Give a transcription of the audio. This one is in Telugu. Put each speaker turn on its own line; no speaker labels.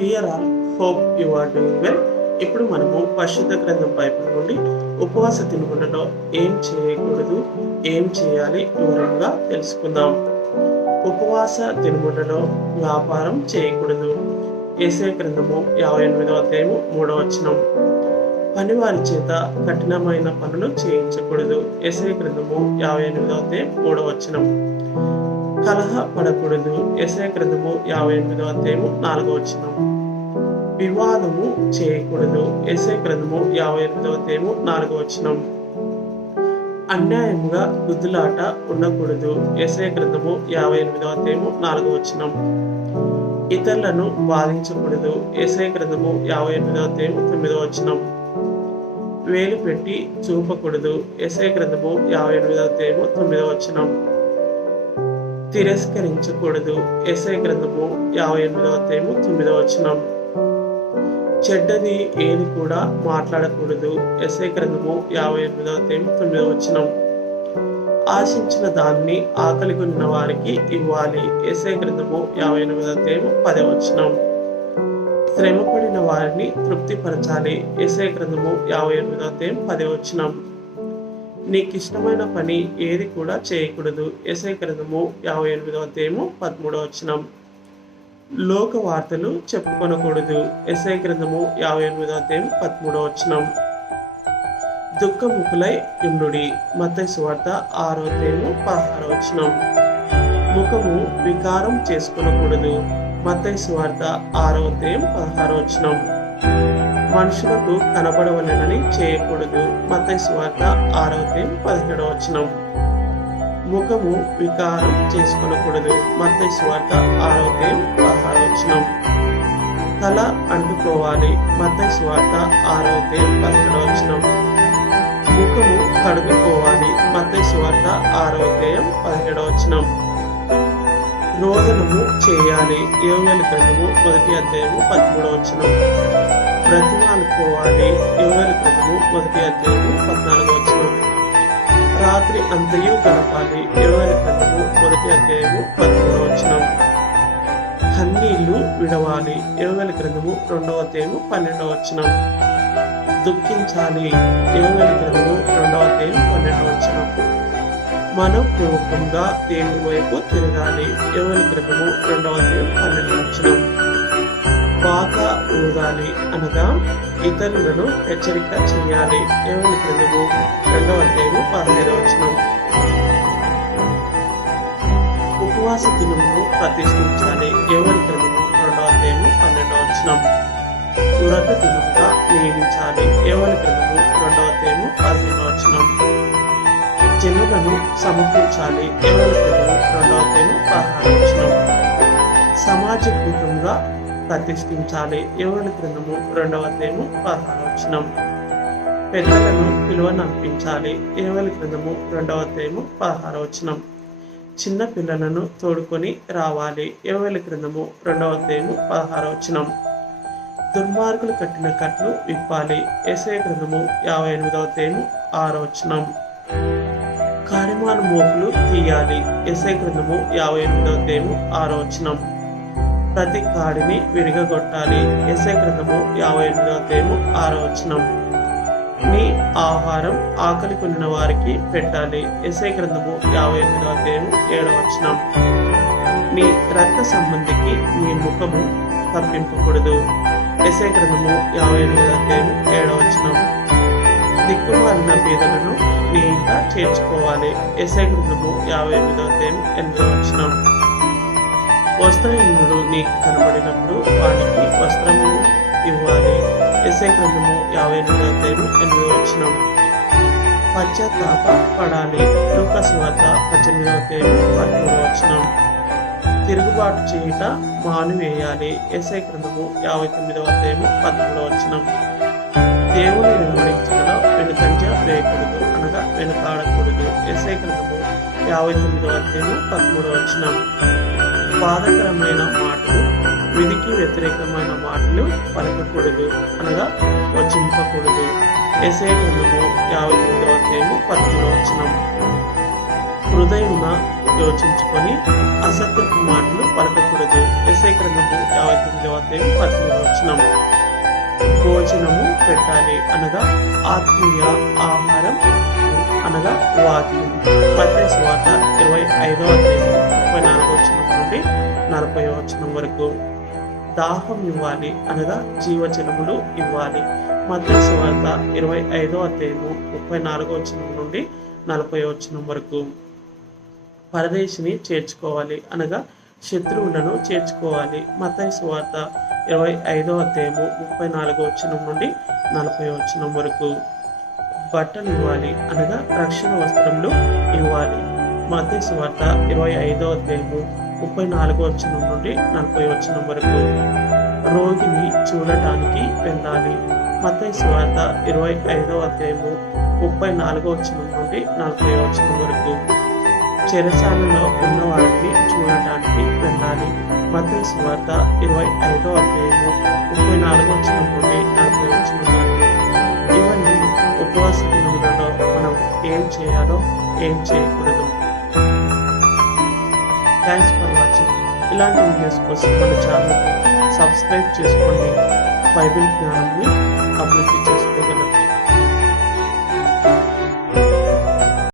Dear all hope you are doing well ఇప్పుడు మనము పరిశుద్ధ గ్రంథం బైబిల్ నుండి ఉపవాస తినుగుండలో ఏం చేయకూడదు ఏం చేయాలి వివరంగా తెలుసుకుందాం. ఉపవాస తినుగుండలో వ్యాపారం చేయకూడదు. ఏసే గ్రంథము యాభై ఎనిమిదవ అధ్యాయము మూడవ వచనం. పనివారి చేత కఠినమైన పనులు చేయించకూడదు. ఎసే గ్రంథము యాభై ఎనిమిదవ అధ్యాయం మూడవ వచనం. కలహ పడకూడదు ఎసే గ్రంథము యాభై ఎనిమిదవ అధ్యాయము నాలుగవ వచనం. వివాదము చేయకూడదు. ఎస్ఐ గ్రంథము యాభై ఎనిమిదవ తేము నాలుగవ వచనం. అన్యాయముగా గుద్దులాట ఉండకూడదు. ఎస్ఐ గ్రంథము యాభై ఎనిమిదవ తేము నాలుగవ వచనం. ఇతరులను బాధించకూడదు. ఎస్ఐ గ్రంథము యాభై ఎనిమిదవ తేము తొమ్మిదవ వచనం. వేలు పెట్టి చూపకూడదు. ఎస్ఐ గ్రంథము యాభై ఎనిమిదవ తేము తొమ్మిదవ వచనం. తిరస్కరించకూడదు. ఎస్ఐ గ్రంథము యాభై ఎనిమిదవ తేము తొమ్మిదవ వచనం. చెడ్డది ఏది కూడా మాట్లాడకూడదు. ఎస్ఐ గ్రంథము యాభై ఎనిమిదవ అధ్యాయం తొమ్మిదవ వచనం. ఆశించిన దాన్ని ఆకలి కొన్న వారికి ఇవ్వాలి. ఎస్ఐ గ్రంథము యాభై ఎనిమిదవ అధ్యాయం పదవ వచనం. శ్రమపడిన వారిని తృప్తిపరచాలి. ఎస్ఐ గ్రంథము యాభై ఎనిమిదవ అధ్యాయం పదే వచనం. నీకు ఇష్టమైన పని ఏది కూడా చేయకూడదు. ఎస్ఐ గ్రంథము యాభై ఎనిమిదవ అధ్యాయము పదమూడవ వచ్చినం లోక వార్తలు చెప్పుకొనకూడదు. ఎస్ఐ గ్రంథము యాభై ఎనిమిదో అధ్యాయం పదమూడవ వచనం. దుఃఖముఖులై ఉండుడి. మత్తయి వార్త ఆరో అధ్యాయము పదహారవ వచనం. ముఖము వికారం చేసుకొనకూడదు. మత్తయి వార్త ఆరో అధ్యాయం పదహారవ వచనం. మనుషులకు కనబడవలనని చేయకూడదు. మత్తయి వార్త ఆరో అధ్యాయం పదిహేడవ వచనం. ముఖము వికారం చేసుకునకూడదు. మత్తయి స్వార్థ ఆరోగ్యం పదహారవచనం. తల అంటుకోవాలి. మత్తయి స్వార్థ ఆరోగ్యం పదిహేడవచనం ముఖము కడుగుకోవాలి మత్తయి స్వార్థ ఆరోగ్యం పదిహేడవచనం రోదనము చేయాలి. యోగల గ్రంథము మొదటి అధ్యాయము పదమూడవచనం. బ్రతిమాలుకోవాలి. యోగల గ్రంథము మొదటి అధ్యాయము పద్నాలుగు రాత్రి అంతయు గడపాలి. ఇరవై క్రితము మొదటి అధ్యాయము పదమూడవ వచనం. కన్నీళ్ళు విడవాలి. ఇరవై గ్రంథము రెండవ అధ్యాయము పన్నెండవ వచనం. దుఃఖించాలి. ఇరవై గ్రంథము రెండవ అధ్యాయం పన్నెండవ వచనం. మనపూర్వకంగా దేవుని వైపు తిరగాలి. ఇరవై క్రితము రెండవ పన్నెండు పన్నెండవ వచనం. బాగా ఊదాలి అనగా ఇతరులను హెచ్చరిక చేయాలి. ఎవరి క్రిందము రెండవ అధ్యాయము పదహైదవ వచనం. ఉపవాస దినమును ప్రతిష్ఠించాలి. ఎవరి క్రమము రెండవ అధ్యాయము పన్నెండవ వచనం. వ్రత దినముగా నియమించాలి. ఎవరి క్రమము రెండవ అధ్యాయము పదిహేనవ వచనం. జనులను సమకూర్చాలి. ఎవరి క్రమము రెండవ అధ్యాయము పదహారు వచనం. సమాజ కూటంగా ప్రతిష్ఠించాలి. ఎవరి గ్రంథము రెండవ అధ్యాయము పదహారవచనం పెద్దలను పిలువనంపించాలి ఏవలి గ్రంథము రెండవ అధ్యాయము పదహారవచనం చిన్న పిల్లలను తోడుకొని రావాలి. ఏవలి గ్రంథము రెండవ అధ్యాయము పదహారవచనం దుర్మార్గులు కట్టిన కట్లు విప్పాలి. ఎసే గ్రంథము యాభై ఎనిమిదవ అధ్యాయము ఆరవచనం కాడిమాను మోపులు తీయాలి. ఎసే గ్రంథము యాభై ఎనిమిదవ అధ్యాయము ఆరవచనం ప్రతి కాడిని విరగొట్టాలి ఎసే క్రితము యాభై ఎనిమిదో తేము ఆరవచనం నీ ఆహారం ఆకలి కొనిన వారికి పెట్టాలి. ఎసే గ్రంథము యాభై ఎనిమిదో తేము ఏడవచనం నీ రక్త సంబంధికి నీ ముఖము తప్పింపకూడదు. ఎసే గ్రంథము యాభై ఎనిమిదో తేము ఏడవచనం దిక్కుమాలిన బీదలను నీ ఇంకా చేర్చుకోవాలి. ఎసే గ్రంథము యాభై ఎనిమిదో తేము ఎనిమిదవచనం వస్త్రహీనుడు నీకు కనబడినప్పుడు వానికి వస్త్రము ఇవ్వాలి. ఎస్ఐ గ్రంథము యాభై ఎనిమిది అధ్యాయం ఎనిమిది వచ్చిన పశ్చాత్తాప పడాలి. లూకస్ వద్ద పద్దెనిమిది అధ్యాయం పదమూడు వచ్చిన తిరుగుబాటు చేయుట మానివేయాలి. ఎస్ఐ గ్రంథము యాభై తొమ్మిదవ అధ్యాయము పదమూడు వచ్చిన దేవుని వెంబడించడంలో వెనుకంజ వేయకూడదు అనగా వెనుకాడకూడదు. ఎస్ఐ గ్రంథము యాభై తొమ్మిదవ అధ్యాయము పదమూడు వచనం. బాధకరమైన మాటలు విధికి వ్యతిరేకమైన మాటలు పలకకూడదు అనగా వచింపకూడదు. ఎసే గ్రంథము యాభై తొమ్మిదవ అధ్యాయము పదమూడవ వచనం. హృదయమున యోచించుకొని అసత్యపు మాటలు పలకకూడదు. ఎసే గ్రంథము యాభై తొమ్మిదవ అధ్యాయం పద్దెనిమిదవ వచనం. భోజనము పెట్టాలి అనగా ఆత్మీయ ఆహారం అనగా వాక్యం. మత్తయి స్వాత ఇరవై ఐదవ అధ్యాయం ముప్పై నాలుగు వచ్చిన నుండి నలభై వచ్చిన వరకు దాహం ఇవ్వాలి అనగా జీవజలములు ఇవ్వాలి. మత్తయి సువార్త ఇరవై ఐదో అధ్యాయము ముప్పై నాలుగో వచనం నుండి నలభై వచనం వరకు పరదేశిని చేర్చుకోవాలి అనగా శత్రువులను చేర్చుకోవాలి. మత్తయి సువార్త ఇరవై ఐదో అధ్యాయము ముప్పై నాలుగో వచనం నుండి నలభై వచనం వరకు బట్టలు ఇవ్వాలి అనగా రక్షణ వస్త్రములు ఇవ్వాలి. మత్తయి సువార్త ఇరవై ఐదో అధ్యాయము ముప్పై నాలుగో వచనం నుండి నలభై వచనం వరకు. రోగిని చూడటానికి వెళ్ళాలి. మధ్య సువార్త ఇరవై ఐదో అధ్యాయము ముప్పై నాలుగో వచనం నుండి నలభై వచనం వరకు. చెరసాలలో ఉన్న వారిని చూడటానికి వెళ్ళాలి. మత్తయి సువార్త ఇరవై ఐదో అధ్యాయము ముప్పై నాలుగో వచనం నుండి నలభై వచనం వరకు. ఇవన్నీ ఉపవాస దినములలో మనం ఏం చేయాలో ఏం చేయకూడదు. థ్యాంక్స్ ఫర్ వాచింగ్ ఇలాంటి వీడియోస్ కోసం మన ఛానల్ని సబ్స్క్రైబ్ చేసుకోండి. బైబిల్ జ్ఞానాన్ని అభివృద్ధి చేసుకోగలరు